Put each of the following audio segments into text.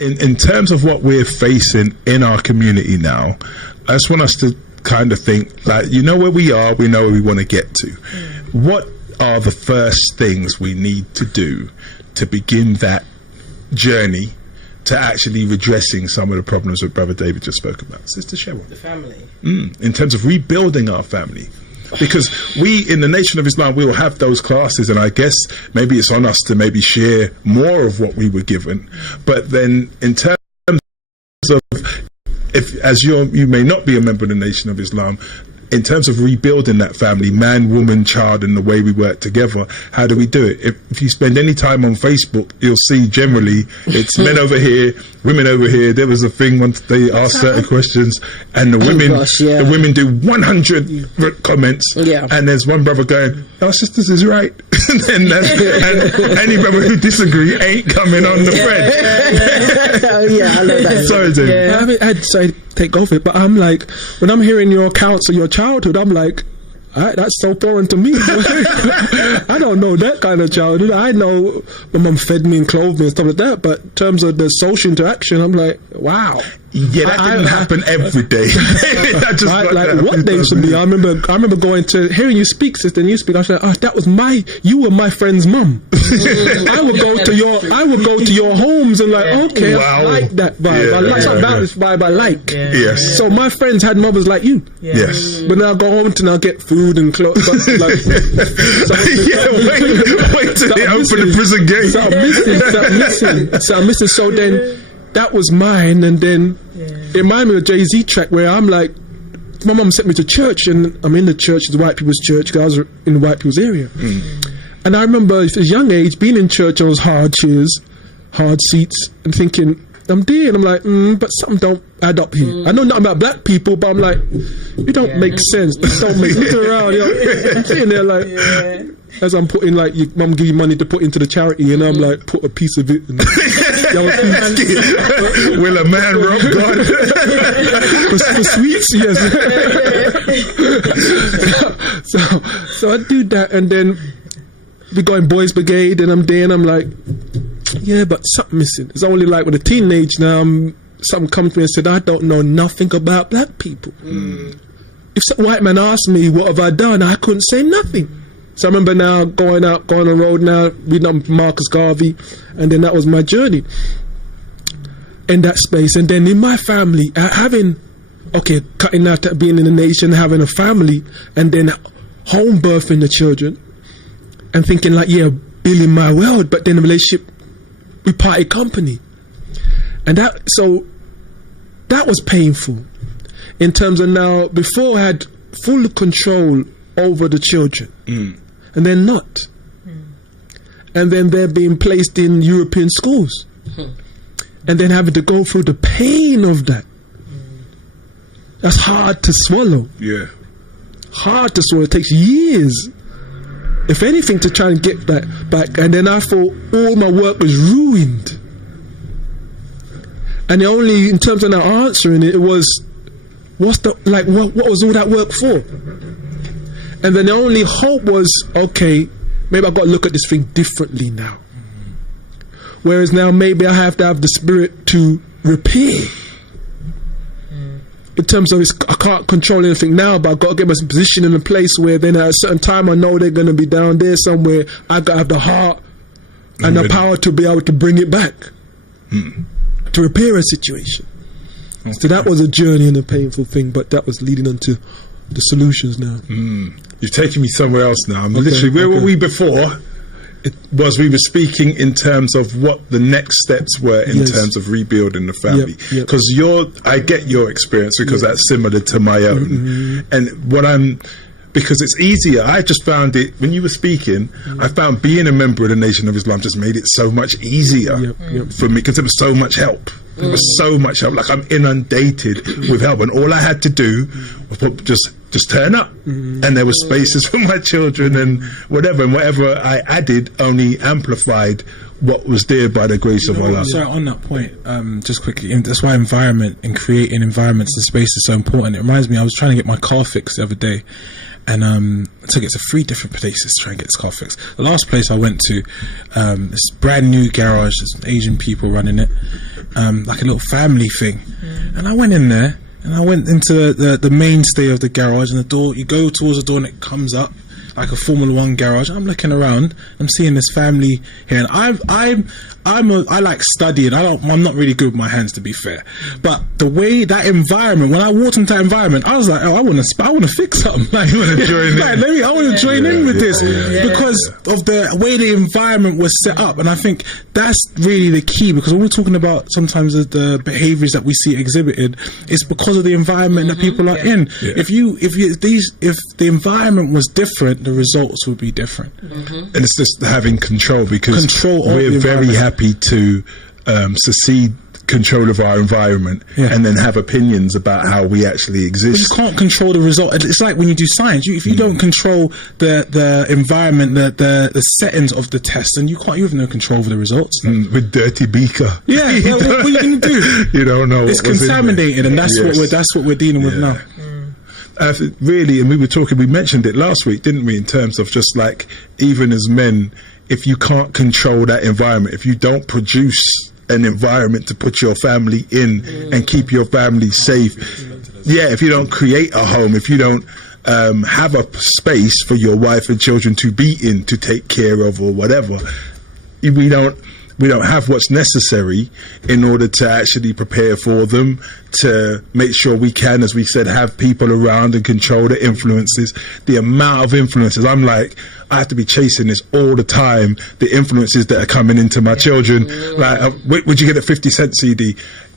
In terms of what we're facing in our community now, I just want us to kind of think, like, you know where we are, we know where we want to get to. What are the first things we need to do to begin that journey to actually redressing some of the problems that Brother David just spoke about? Sister Cheryl. The family. In terms of rebuilding our family. Because we, in the Nation of Islam, we will have those classes, and I guess maybe it's on us to maybe share more of what we were given. But then in terms of, if as you may not be a member of the Nation of Islam, in terms of rebuilding that family, man, woman, child, and the way we work together, how do we do it? If you spend any time on Facebook, you'll see generally it's men over here, women over here. There was a thing once they asked certain questions, and the women do 100 comments, and there's one brother going, "Our sisters is right," and any brother who disagree ain't coming on the thread. I love that. Sorry, Dave. I haven't had to take off it, but I'm like, when I'm hearing your accounts of your childhood, I'm like, that's so foreign to me. I don't know that kind of childhood. I know my mum fed me and clothed me and stuff like that, but in terms of the social interaction, I'm like, wow. Yeah, that didn't happen every day. What days for me? I remember going to hearing you speak, sister, and you speak. I was like, you were my friend's mum. I would go to your homes and like, okay, wow. I like that vibe. I like something about this vibe. I like. Yes. So my friends had mothers like you. Yes. But now I go home and I get food and clothes. Wait till they open the prison gate. So I'm missing. So then. That was mine, and then it reminded me of a Jay-Z track where I'm like, my mum sent me to church, and I'm in the church, the white people's church, because I was in the white people's area. And I remember at a young age being in church on those hard chairs, hard seats, and thinking, I'm there, and I'm like, but something don't add up here. I know nothing about black people, but I'm like, you don't make sense. This don't make sense around. I'm sitting there like, as I'm putting, like, your mum give you money to put into the charity, and I'm like, put a piece of it. Will a man rob God? for sweets, yes. so I do that, and then we go in Boys Brigade, and I'm there, and I'm like, but something missing. It's only like with a teenage now, something comes to me and said, I don't know nothing about black people. If some white man asked me, what have I done? I couldn't say nothing. So I remember now going on the road now, reading up Marcus Garvey, and then that was my journey in that space. And then in my family, cutting out that being in the nation, having a family, and then home birthing the children, and thinking like, building my world, but then the relationship, we parted company. And that was painful in terms of now, before I had full control over the children, and then not. And then they're being placed in European schools, and then having to go through the pain of that. That's hard to swallow. Yeah. Hard to swallow. It takes years, if anything, to try and get that back. And then I thought all my work was ruined. And the only, in terms of now answering it, was, what was all that work for? And then the only hope was, okay, maybe I've got to look at this thing differently now. Whereas now maybe I have to have the spirit to repair. In terms of, I can't control anything now, but I've got to get myself positioned in a place where then at a certain time I know they're going to be down there somewhere. I've got to have the heart and the power to be able to bring it back, to repair a situation. Okay. So that was a journey and a painful thing, but that was leading on to the solutions now. You're taking me somewhere else now. Where were we before? We were speaking in terms of what the next steps were in terms of rebuilding the family. Because I get your experience because that's similar to my own. And because it's easier. I just found it, when you were speaking, I found being a member of the Nation of Islam just made it so much easier for me, because there was so much help. There was so much help. Like, I'm inundated with help, and all I had to do was just turn up, and there were spaces for my children and whatever I added only amplified what was there by the grace of Allah. So on that point, just quickly, and that's why environment and creating environments and space is so important. It reminds me, I was trying to get my car fixed the other day, and I took it to 3 different places to try and get this car fixed. The last place I went to, this brand new garage, there's some Asian people running it, like a little family thing. And I went in there, and I went into the mainstay of the garage, and the door, you go towards the door and it comes up like a Formula 1 garage. I'm looking around, I'm seeing this family here, and I like studying. I'm not really good with my hands, to be fair. But the way that environment, when I walked into that environment, I was like, oh, I want to fix something. Like, I want to join in. I want to join in with this because of the way the environment was set up. And I think that's really the key, because when we're talking about sometimes the behaviors that we see exhibited, it's because of the environment that people are in. Yeah. If the environment was different, the results would be different. And it's just having control, because we're very happy to secede control of our environment and then have opinions about how we actually exist. But you can't control the result. It's like when you do science, if you don't control the environment, the settings of the test, then you have no control over the results. With dirty beaker, what are you going to do? You don't know. It's contaminated, and that's what we're dealing with now. Really, and we mentioned it last week, didn't we, in terms of just like, even as men, if you can't control that environment, if you don't produce an environment to put your family in and keep your family safe, if you don't create a home, if you don't have a space for your wife and children to be in, to take care of or whatever, we don't have what's necessary in order to actually prepare for them, to make sure we can, as we said, have people around and control the influences. The amount of influences, I'm like, I have to be chasing this all the time, the influences that are coming into my children. Like, would you get a 50 Cent CD?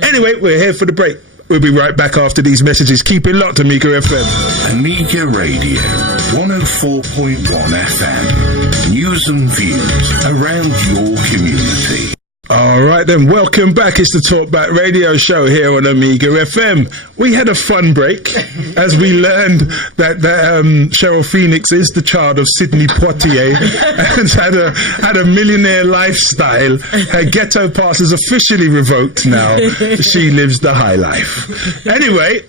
Anyway, we're here for the break. We'll be right back after these messages. Keep it locked, Amiga FM. Amiga Radio, 104.1 FM. News and views around your community. All right then, welcome back. It's the Talkback Radio Show here on Amiga FM. We had a fun break as we learned that Cheryl Phoenix is the child of Sidney Poitier and had a millionaire lifestyle. Her ghetto pass is officially revoked now. She lives the high life. Anyway,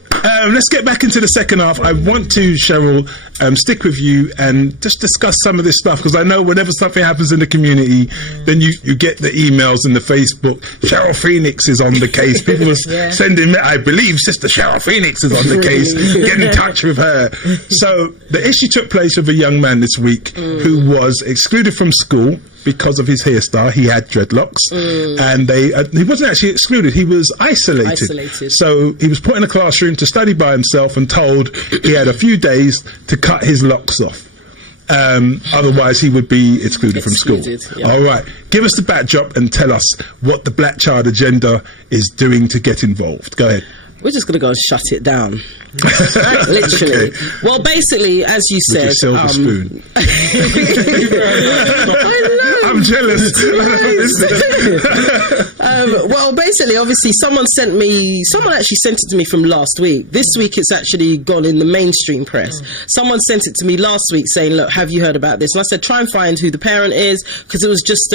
let's get back into the second half. I want to, Cheryl, stick with you and just discuss some of this stuff, because I know whenever something happens in the community, then you get the emails and the Facebook. Cheryl Phoenix is on the case. People are sending me, I believe Sister Cheryl Phoenix is on the case. Get in touch with her. So the issue took place with a young man this week who was excluded from school because of his hairstyle. He had dreadlocks, and he wasn't actually excluded, he was isolated. So he was put in a classroom to study by himself and told he had a few days to cut his locks off. Otherwise he would be excluded from school. All right, give us the backdrop and tell us what the Black Child Agenda is doing to get involved. Go ahead. We're just going to go and shut it down. Literally. Okay. Well, basically, as you said... With your silver spoon. I'm jealous. Well, basically, obviously, someone actually sent it to me from last week. This week, it's actually gone in the mainstream press. Someone sent it to me last week saying, look, have you heard about this? And I said, try and find who the parent is, because it was just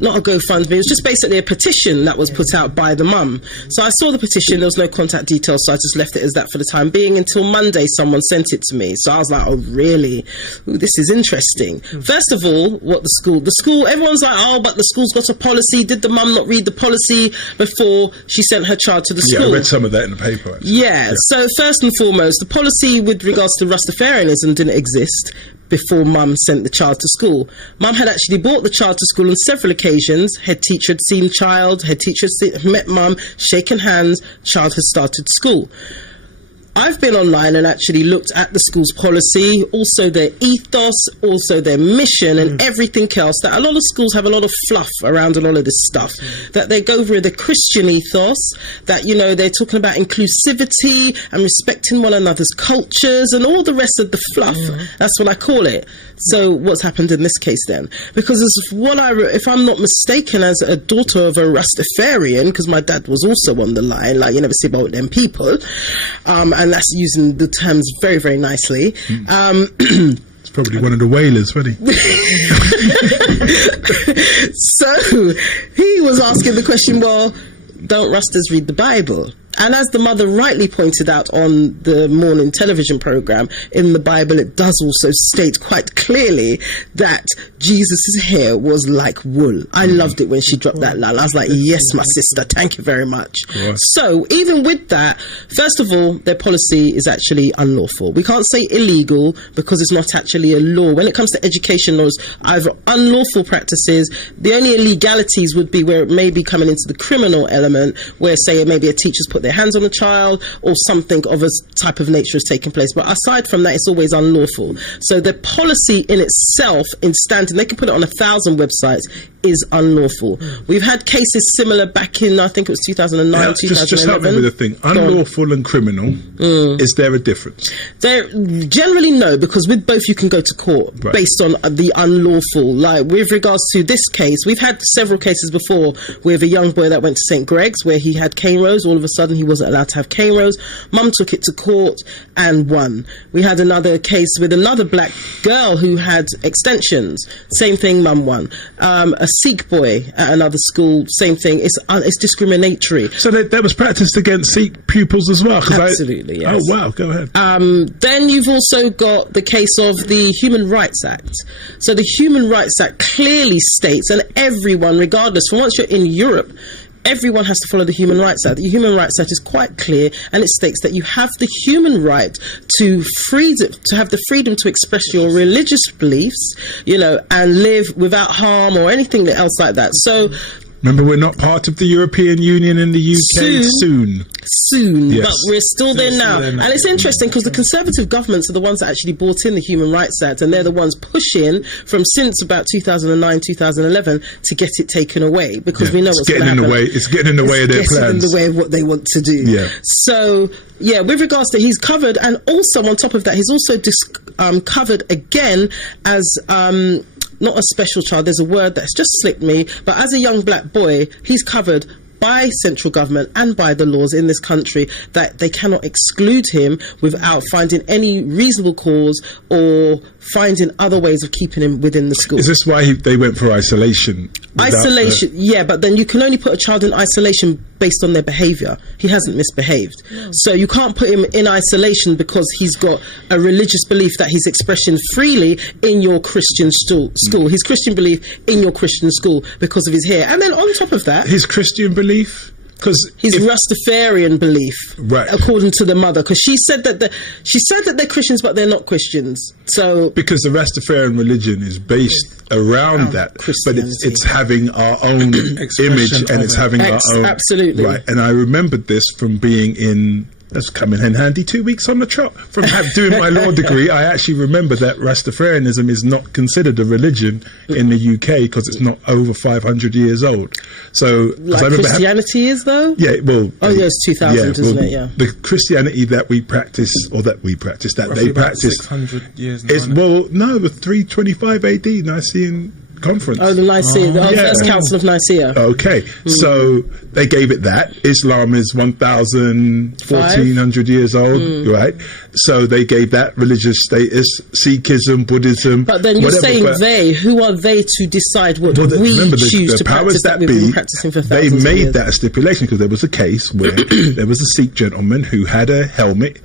not a GoFundMe, it was just basically a petition that was put out by the mum. So I saw the petition, there was no contact details, so I just left it as that for the time being until Monday someone sent it to me. So I was like, oh, really? Ooh, this is interesting. First of all, what the school, everyone's like, oh, but the school's got a policy. Did the mum not read the policy before she sent her child to the school? Yeah, I read some of that in the paper. Yeah, so first and foremost, the policy with regards to Rastafarianism didn't exist before mum sent the child to school. Mum had actually brought the child to school on several occasions. Head teacher had seen child, head teacher had met mum, shaken hands, child had started school. I've been online and actually looked at the school's policy, also their ethos, also their mission and everything else. That a lot of schools have a lot of fluff around a lot of this stuff. That they go over the Christian ethos, that, you know, they're talking about inclusivity and respecting one another's cultures and all the rest of the fluff. That's what I call it. So what's happened in this case then? Because if I'm not mistaken, as a daughter of a Rastafarian, because my dad was also on the line, like you never see about them people, and that's using the terms very, very nicely. It's probably one of the whalers, wasn't he? So he was asking the question, well, don't Rastas read the Bible? And as the mother rightly pointed out on the morning television program, in the Bible it does also state quite clearly that Jesus' hair was like wool. I loved it when she dropped that line. I was like, yes, my sister, thank you very much. Right. So even with that, first of all, their policy is actually unlawful. We can't say illegal because it's not actually a law. When it comes to education laws, either unlawful practices, the only illegalities would be where it may be coming into the criminal element, where say maybe a teacher's put their hands on a child or something of a type of nature is taking place. But aside from that, it's always unlawful. So the policy in itself, in standing, they can put it on 1,000 websites, is unlawful. We've had cases similar back in, I think it was 2009, 2011. Just help me with the thing. Unlawful and criminal, is there a difference? There generally no, because with both you can go to court based on the unlawful. Like with regards to this case, we've had several cases before with a young boy that went to St. Greg's where he had cane rows. All of a sudden he wasn't allowed to have cane rows. Mum took it to court and won. We had another case with another black girl who had extensions. Same thing, mum won. A Sikh boy at another school, same thing. It's discriminatory. So that was practiced against Sikh pupils as well? Absolutely, yes. Oh, wow, go ahead. Then you've also got the case of the Human Rights Act. So the Human Rights Act clearly states, and everyone, regardless, from once you're in Europe, everyone has to follow the Human Rights Act. The Human Rights Act is quite clear, and it states that you have the human right to have the freedom to express your religious beliefs, and live without harm or anything else like that. So remember, we're not part of the European Union in the UK soon, yes. But we're still there now. And it's interesting because the Conservative governments are the ones that actually brought in the Human Rights Act, and they're the ones pushing since about 2009, 2011 to get it taken away, because we know what's going to happen. It's getting in the way of their plans. It's getting in the way of what they want to do. Yeah. So, yeah, with regards to he's covered, and also on top of that, he's also covered again as not a special child, there's a word that's just slipped me, but as a young black boy, he's covered by central government and by the laws in this country that they cannot exclude him without finding any reasonable cause or finding other ways of keeping him within the school. Is this why they went for isolation? Isolation, yeah, but then you can only put a child in isolation based on their behaviour. He hasn't misbehaved. So you can't put him in isolation because he's got a religious belief that he's expressing freely in your Christian school. His Christian belief in your Christian school because of his hair. And then on top of that, his Christian belief? Because his Rastafarian belief, right, according to the mother, because she said that they're Christians, but they're not Christians. So because the Rastafarian religion is based around that, but it's having our own image and it's having our own, absolutely right. And I remembered this from being in. That's coming in handy 2 weeks on the trot. From doing my law degree, I actually remember that Rastafarianism is not considered a religion in the UK because it's not over 500 years old. So, like Christianity is though? Yeah, well... it's 2000, isn't it? Yeah. The Christianity that they practice, that they practice... 600 years now, it's, well, no, the 325 AD, Nicene Conference. Oh, the Nicaea, the First Council of Nicaea. Okay, so they gave it that. Islam is 1,400 years old, right? So they gave that religious status. Sikhism, Buddhism. But then you're saying who are they to decide what we choose to practice that we've been practicing for thousands of years? They made that a stipulation because there was a case where there was a Sikh gentleman who had a helmet.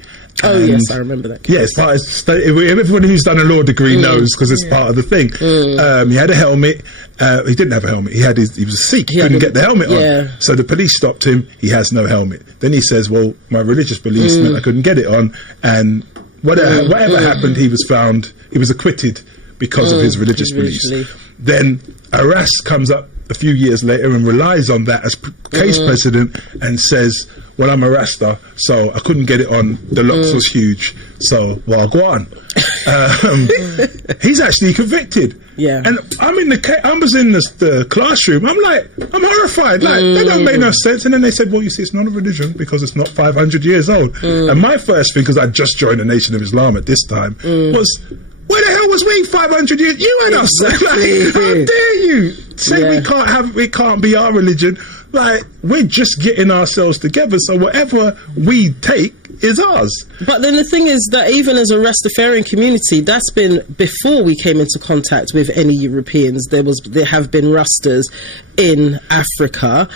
Oh, yes, I remember that case. Yes, everyone who's done a law degree knows because it's part of the thing. He had a helmet. He didn't have a helmet. He was a Sikh. He couldn't get the helmet on. So the police stopped him. He has no helmet. Then he says, well, my religious beliefs meant I couldn't get it on. And whatever happened, he was acquitted because of his religious beliefs. Then Arras comes up a few years later and relies on that as case precedent and says, well, I'm a Rasta, so I couldn't get it on. The locks was huge, so well, go on. He's actually convicted. Yeah. And I was in the classroom. I'm horrified. Like, they don't make no sense. And then they said, well, you see, it's not a religion because it's not 500 years old. And my first thing, because I just joined the Nation of Islam at this time, was, where the hell was we 500 years? You and us. Like, how dare you say we can't be our religion? Like, we're just getting ourselves together, so whatever we take is ours. But then the thing is that even as a Rastafarian community, that's been before we came into contact with any Europeans. There have been Rastas in Africa.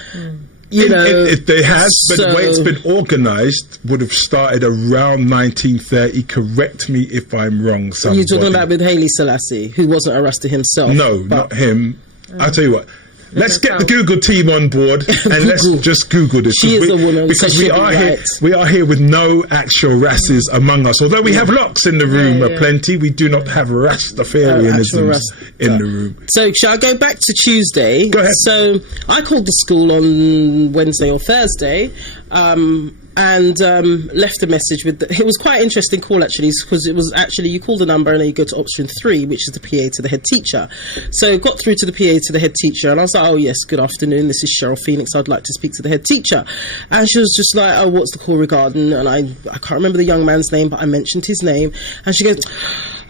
There has, but the way it's so- been organised would have started around 1930. Correct me if I'm wrong. Somebody. You're talking about with Haile Selassie, who wasn't arrested himself. No, but- not him. I'll tell you what. Let's get the Google team on board and let's just Google this. She is a woman, because so we she'll be are here. right. We are here with no actual races among us. Although we have locks in the room, plenty. We do not have Rastafarianisms in the room. So shall I go back to Tuesday? Go ahead. So I called the school on Wednesday or Thursday, and left a message with. It was quite an interesting call actually, because it was actually you call the number and then you go to option 3, which is the PA to the head teacher. So got through to the PA to the head teacher, and I was like, "Oh yes, good afternoon. This is Cheryl Phoenix. I'd like to speak to the head teacher." And she was just like, "Oh, what's the call regarding?" And I can't remember the young man's name, but I mentioned his name, and she goes,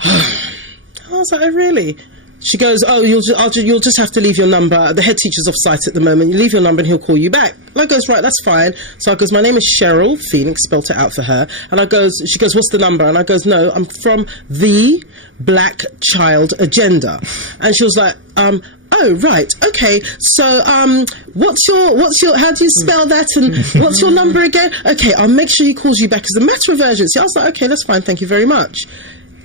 I was like, "Oh really?" She goes, "Oh, you'll just have to leave your number. The head teacher's off site at the moment. You leave your number and he'll call you back." And I goes, "Right, that's fine." So I goes, "My name is Cheryl Phoenix," spelt it out for her. And she goes, "What's the number?" And I goes, "No, I'm from the Black Child Agenda." And she was like, "Oh, right, okay. So, what's your, how do you spell that? And what's your number again? Okay, I'll make sure he calls you back as a matter of urgency." I was like, "Okay, that's fine. Thank you very much."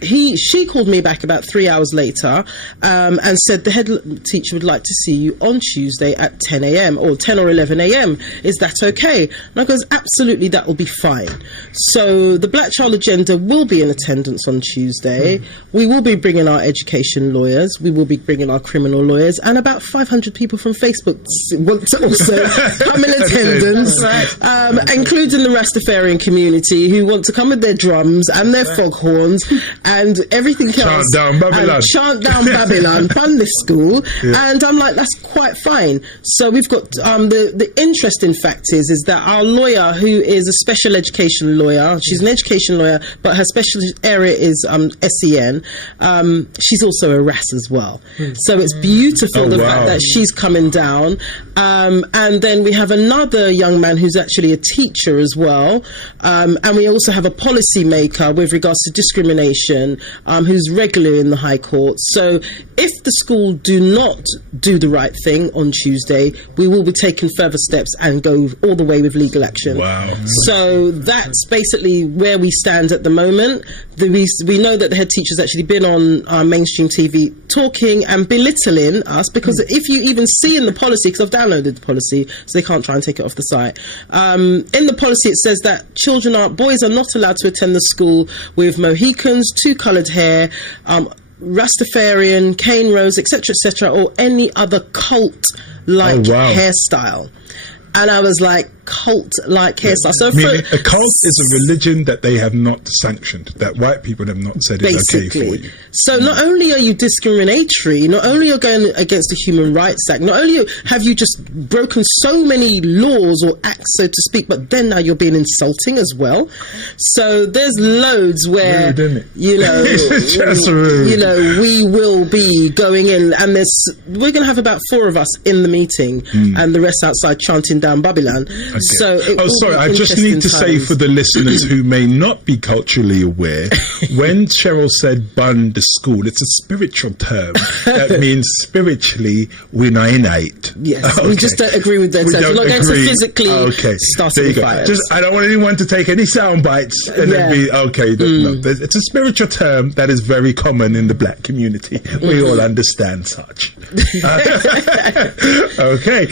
She called me back about 3 hours later and said the head teacher would like to see you on Tuesday at 10 a.m. or 10 or 11 a.m. Is that okay? And I goes, "Absolutely, that will be fine." So the Black Child Agenda will be in attendance on Tuesday. We will be bringing our education lawyers. We will be bringing our criminal lawyers, and about 500 people from Facebook want to also come in attendance, including the Rastafarian community who want to come with their drums and their foghorns and everything else. Chant down Babylon. And chant down Babylon, fund this school. And I'm like, that's quite fine. So we've got, the interesting fact is that our lawyer, who is a special education lawyer, she's an education lawyer, but her special area is SEN, she's also a RAS as well. So it's beautiful fact that she's coming down. And then we have another young man who's actually a teacher as well. And we also have a policy maker with regards to discrimination, who's regular in the High Court. So if the school do not do the right thing on Tuesday, we will be taking further steps and go all the way with legal action. Wow. So that's basically where we stand at the moment. We know that the head teacher's actually been on mainstream TV talking and belittling us, because if you even see in the policy, because I've downloaded the policy, so they can't try and take it off the site. In the policy it says that boys are not allowed to attend the school with Mohicans, two coloured hair, Rastafarian, cane rose, etc., or any other cult-like hairstyle. And I was like, cult-like hairstyle. So a cult is a religion that they have not sanctioned, that white people have not said is okay for you. So not only are you discriminatory, not only are you going against the Human Rights Act, not only have you just broken so many laws or acts, so to speak, but then now you're being insulting as well. So there's loads where, we will be going in, and we're going to have about 4 of us in the meeting, and the rest outside chanting down Babylon. Okay. So I just need to say for the listeners who may not be culturally aware, when Cheryl said "bun the school," it's a spiritual term that means spiritually we're not innate. Yes, we just don't agree with that. We're not going to physically start a fire. I don't want anyone to take any sound bites and then be okay. No, it's a spiritual term that is very common in the black community. We all understand such. Okay.